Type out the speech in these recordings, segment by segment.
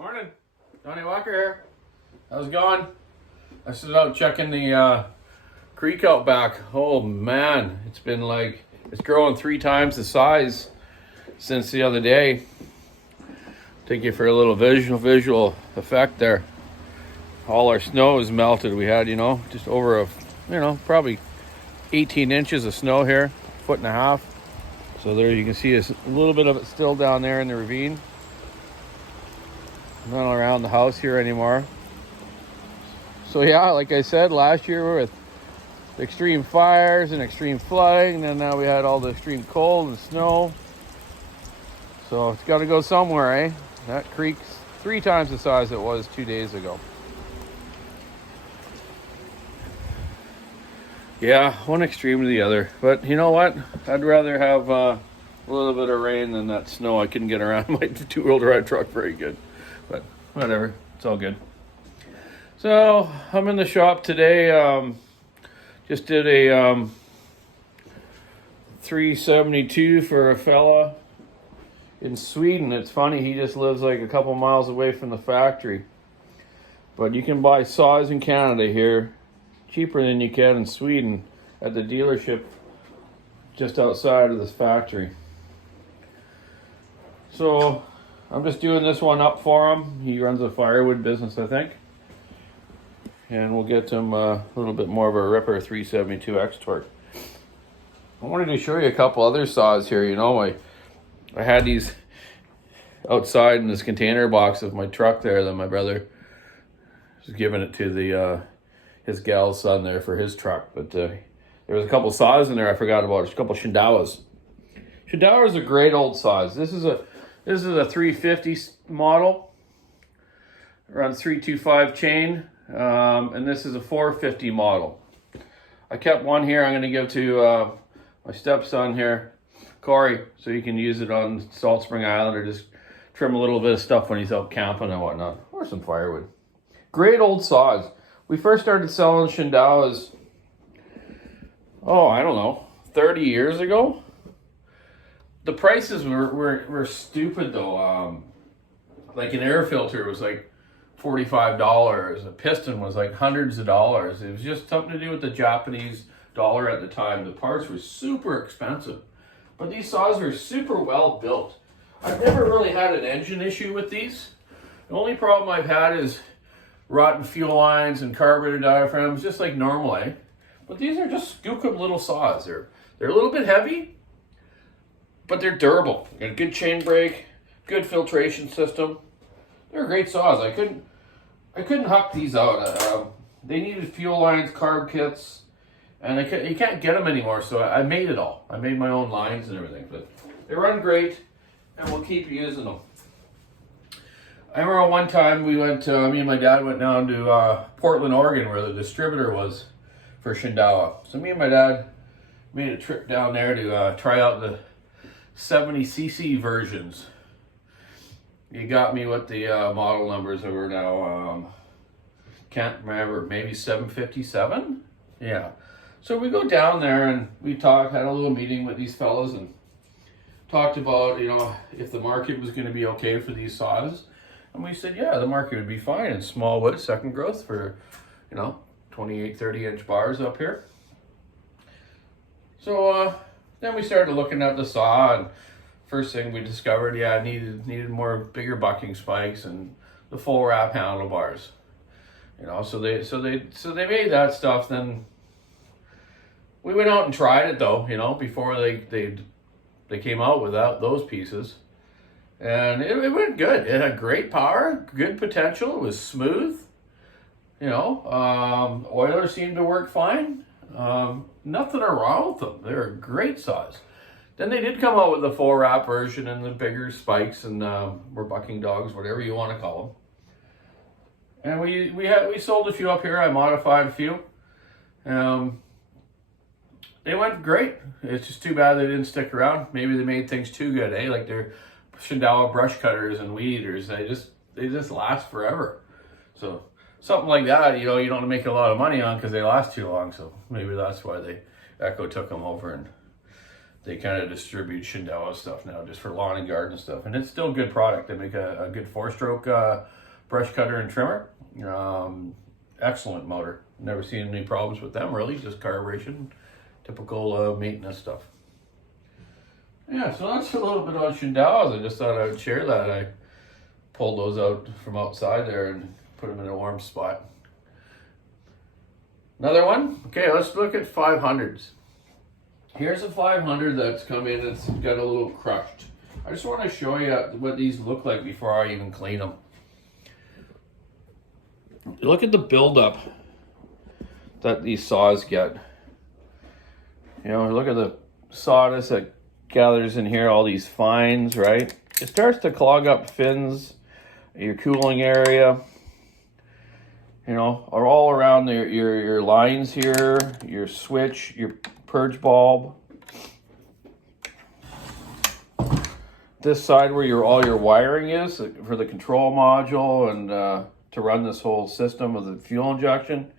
Morning, Donny Walker here. How's it going? I stood out checking the creek out back. Oh man, it's growing 3 times the size since the other day. Take you for a little visual effect there. All our snow is melted. We had, just over probably 18 inches of snow here, 1.5 feet. So there you can see a little bit of it still down there in the ravine. Not around the house here anymore. So yeah, like I said, last year with extreme fires and extreme flooding, and then now we had all the extreme cold and snow. So it's got to go somewhere, eh? That creek's 3 times the size it was 2 days ago. Yeah, one extreme to the other. But you know what? I'd rather have a little bit of rain than that snow. I couldn't get around my 2-wheel drive truck very good. But whatever, it's all good. So I'm in the shop today. Just did a 372 for a fella in Sweden. It's funny, he just lives like a couple miles away from the factory. But you can buy saws in Canada here cheaper than you can in Sweden at the dealership just outside of this factory. So I'm just doing this one up for him. He runs a firewood business, I think. And we'll get him a little bit more of a ripper 372X torque. I wanted to show you a couple other saws here. I had these outside in this container box of my truck there that my brother was giving it to his gal's son there for his truck. But there was a couple saws in there I forgot about. There's a couple shindaiwas. Shindaiwa is a great old saws. This is a 350 model. It runs 325 chain. And this is a 450 model. I kept one here. I'm going to give to my stepson here, Corey, so he can use it on Salt Spring Island or just trim a little bit of stuff when he's out camping and whatnot, or some firewood. Great old saws. We first started selling shindaiwas, I don't know, 30 years ago. The prices were stupid though. Like an air filter was like $45. A piston was like hundreds of dollars. It was just something to do with the Japanese dollar at the time. The parts were super expensive. But these saws are super well built. I've never really had an engine issue with these. The only problem I've had is rotten fuel lines and carburetor diaphragms, just like normal, eh? But these are just skookum little saws. They're a little bit heavy, but they're durable. They got a good chain brake, good filtration system. They're great saws. I couldn't huck these out. They needed fuel lines, carb kits, and you can't get them anymore. So I made it all. I made my own lines and everything. But they run great, and we'll keep using them. I remember one time me and my dad went down to Portland, Oregon, where the distributor was for shindaiwa. So me and my dad made a trip down there to try out the 70cc versions. You got me what the model numbers are now. Can't remember, maybe 757? Yeah. So we go down there and we had a little meeting with these fellows and talked about, if the market was going to be okay for these saws. And we said, yeah, the market would be fine in small wood, second growth for, 28, 30-inch bars up here. So then we started looking at the saw, and first thing we discovered, it needed more bigger bucking spikes and the full wrap handlebars. So they made that stuff. Then we went out and tried it though, before they came out without those pieces. And it went good. It had great power, good potential. It was smooth. Oilers seemed to work fine. Nothing wrong with them. They're great saws. Then they did come out with the full wrap version and the bigger spikes and or bucking dogs, whatever you want to call them. And we sold a few up here. I modified a few. They went great. It's just too bad they didn't stick around. Maybe they made things too good, eh? Like their shindaiwa brush cutters and weed eaters. They just last forever. So something like that, you don't make a lot of money on because they last too long. So maybe that's why Echo took them over and they kind of distribute shindaiwa stuff now just for lawn and garden stuff, and it's still a good product. They make a good 4-stroke brush cutter and trimmer. Excellent motor. Never seen any problems with them really, just carburation, typical maintenance stuff. Yeah, so that's a little bit on shindaiwas. I just thought I would share that. I pulled those out from outside there and put them in a warm spot. Another one? Okay, let's look at 500s. Here's a 500 that's come in, it's got a little crushed. I just want to show you what these look like before I even clean them. Look at the buildup that these saws get. You know, look at the sawdust that gathers in here, all these fines, right? It starts to clog up fins, your cooling area, you know, are all around your lines here, your switch, your purge bulb. This side where all your wiring is for the control module and to run this whole system of the fuel injection.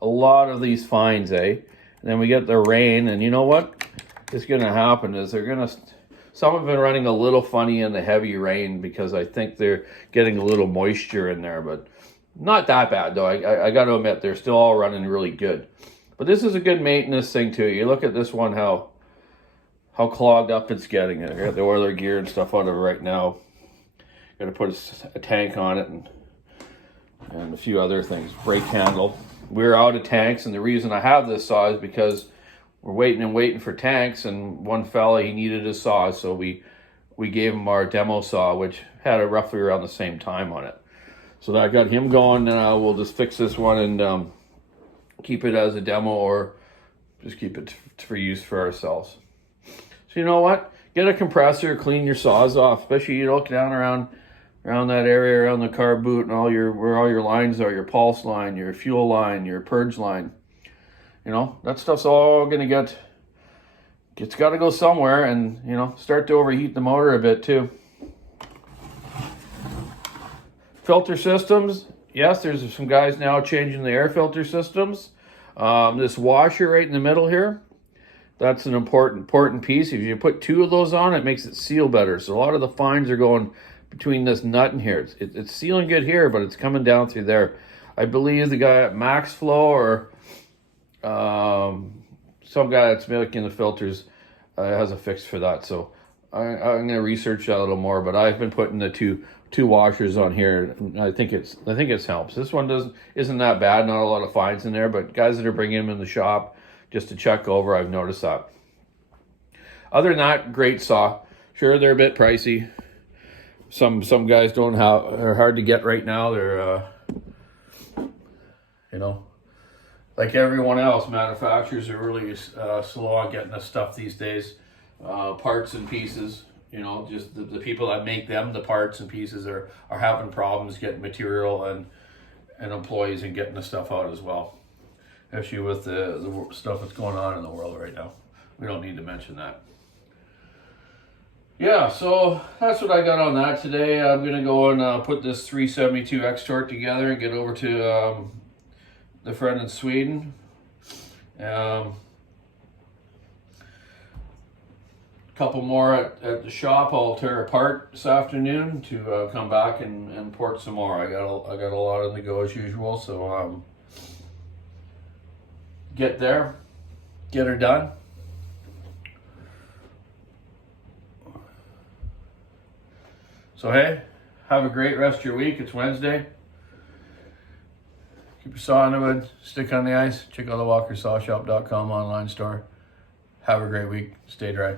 A lot of these fines, eh? And then we get the rain, and you know what is going to happen is some have been running a little funny in the heavy rain because I think they're getting a little moisture in there, but not that bad though. I got to admit, they're still all running really good. But this is a good maintenance thing too. You look at this one, how clogged up it's getting. I got the oiler gear and stuff out of it right now. Got to put a tank on it and a few other things. Brake handle. We're out of tanks, and the reason I have this saw is because we're waiting for tanks, and one fella, he needed a saw, so we gave him our demo saw, which had roughly around the same time on it. So I got him going, and we'll just fix this one and keep it as a demo, or just keep it for use for ourselves. So you know what? Get a compressor, clean your saws off, especially you look down around that area, around the carb boot and where all your lines are, your pulse line, your fuel line, your purge line. You know, that stuff's all going to it's got to go somewhere, and, you know, start to overheat the motor a bit too. Filter systems. Yes, there's some guys now changing the air filter systems. This washer right in the middle here, that's an important piece. If you put 2 of those on, it makes it seal better. So a lot of the fines are going between this nut and here. It's sealing good here, but it's coming down through there. I believe the guy at Max Flow or some guy that's making the filters has a fix for that. So I'm going to research that a little more, but I've been putting the two washers on here. I think it helps. This one isn't that bad. Not a lot of fines in there, but guys that are bringing them in the shop just to check over, I've noticed that. Other than that, great saw. Sure, they're a bit pricey. Some guys are hard to get right now. They're you know, like everyone else, manufacturers are really slow on getting us stuff these days. Parts and pieces, you know, just the people that make them, the parts and pieces are having problems getting material and employees and getting the stuff out as well. Especially with the stuff that's going on in the world right now. We don't need to mention that. Yeah, so that's what I got on that today. I'm going to go and put this 372 X-Torque together and get over to the friend in Sweden. Couple more at the shop I'll tear apart this afternoon to come back and import some more. I got a lot on the go as usual, so get there, get her done. So hey, have a great rest of your week. It's Wednesday. Keep your saw in the wood, stick on the ice. Check out the WalkerSawShop.com online store. Have a great week. Stay dry.